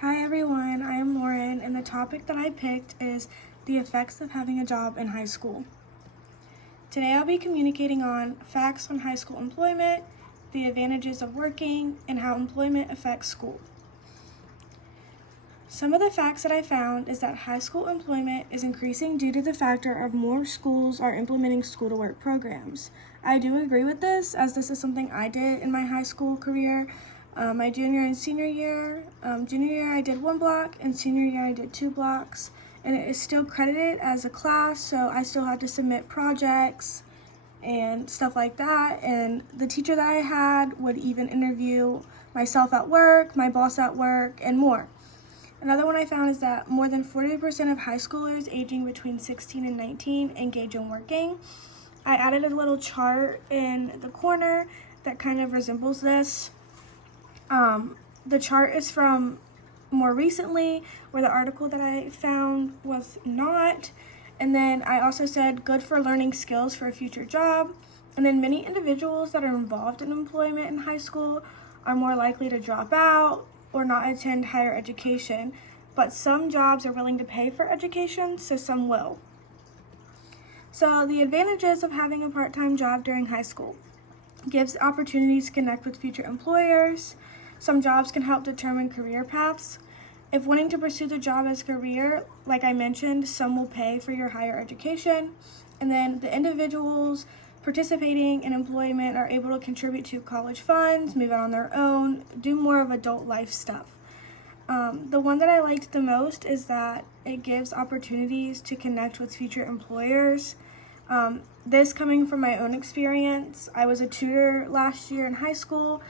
Hi everyone, I am Lauren, and the topic that I picked is the effects of having a job in high school. Today I'll be communicating on facts on high school employment, the advantages of working, and how employment affects school. Some of the facts that I found is that high school employment is increasing due to the factor of more schools are implementing school-to-work programs. I do agree with this, as this is something I did in my high school career. My junior and senior year. Junior year I did 1 block, and senior year I did 2 blocks. And it is still credited as a class, so I still had to submit projects and stuff like that. And the teacher that I had would even interview myself at work, my boss at work, and more. Another one I found is that more than 40% of high schoolers aging between 16 and 19 engage in working. I added a little chart in the corner that kind of resembles this. The chart is from more recently, where the article that I found was not. And then I also said good for learning skills for a future job. And then many individuals that are involved in employment in high school are more likely to drop out or not attend higher education. But some jobs are willing to pay for education, so some will. So the advantages of having a part-time job during high school: gives opportunities to connect with future employers. Some jobs can help determine career paths. If wanting to pursue the job as a career, like I mentioned, some will pay for your higher education. And then the individuals participating in employment are able to contribute to college funds, move out on their own, do more of adult life stuff. The one that I liked the most is that it gives opportunities to connect with future employers. This coming from my own experience. I was a tutor last year in high school,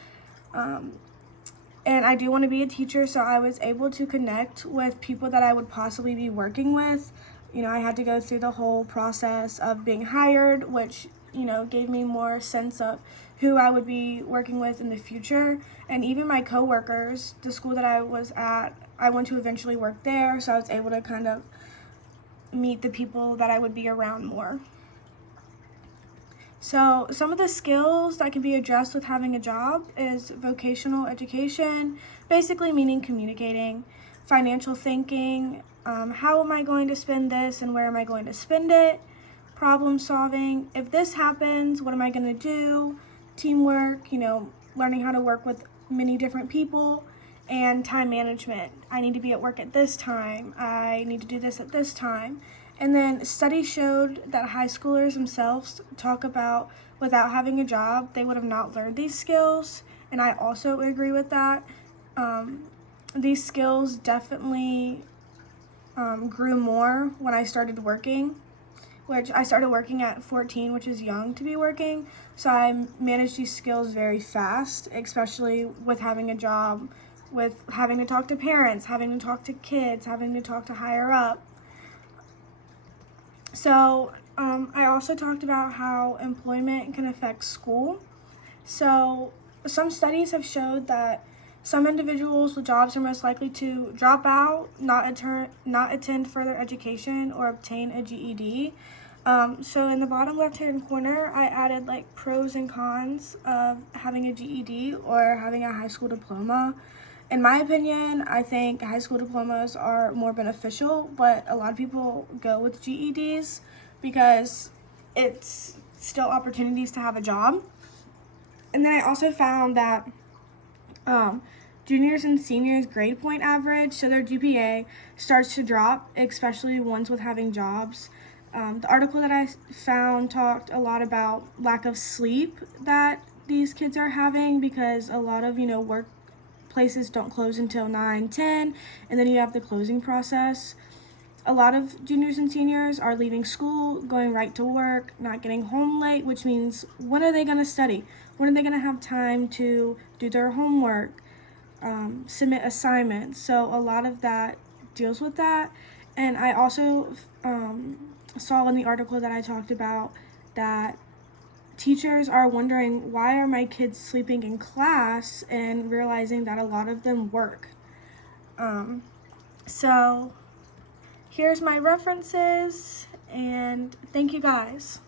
and I do want to be a teacher, so I was able to connect with people that I would possibly be working with. I had to go through the whole process of being hired, which, gave me more sense of who I would be working with in the future. And even my coworkers, the school that I was at, I went to eventually work there, so I was able to kind of meet the people that I would be around more. So some of the skills that can be addressed with having a job is vocational education, basically meaning communicating, financial thinking, how am I going to spend this and where am I going to spend it, problem solving, if this happens, what am I going to do, teamwork, learning how to work with many different people, and time management. I need to be at work at this time, I need to do this at this time. And then studies showed that high schoolers themselves talk about without having a job, they would have not learned these skills. And I also agree with that. These skills definitely grew more when I started working, which I started working at 14, which is young to be working. So I managed these skills very fast, especially with having a job, with having to talk to parents, having to talk to kids, having to talk to higher up. So I also talked about how employment can affect school. So some studies have showed that some individuals with jobs are most likely to drop out, not attend further education, or obtain a GED. So in the bottom left-hand corner, I added pros and cons of having a GED or having a high school diploma. In my opinion, I think high school diplomas are more beneficial, but a lot of people go with GEDs because it's still opportunities to have a job. And then I also found that juniors and seniors' grade point average, so their GPA, starts to drop, especially ones with having jobs. The article that I found talked a lot about lack of sleep that these kids are having because a lot of, work places don't close until 9, 10, and then you have the closing process. A lot of juniors and seniors are leaving school, going right to work, not getting home late, which means when are they going to study? When are they going to have time to do their homework, submit assignments? So a lot of that deals with that. And I also saw in the article that I talked about that teachers are wondering, why are my kids sleeping in class, and realizing that a lot of them work. So here's my references, and thank you guys.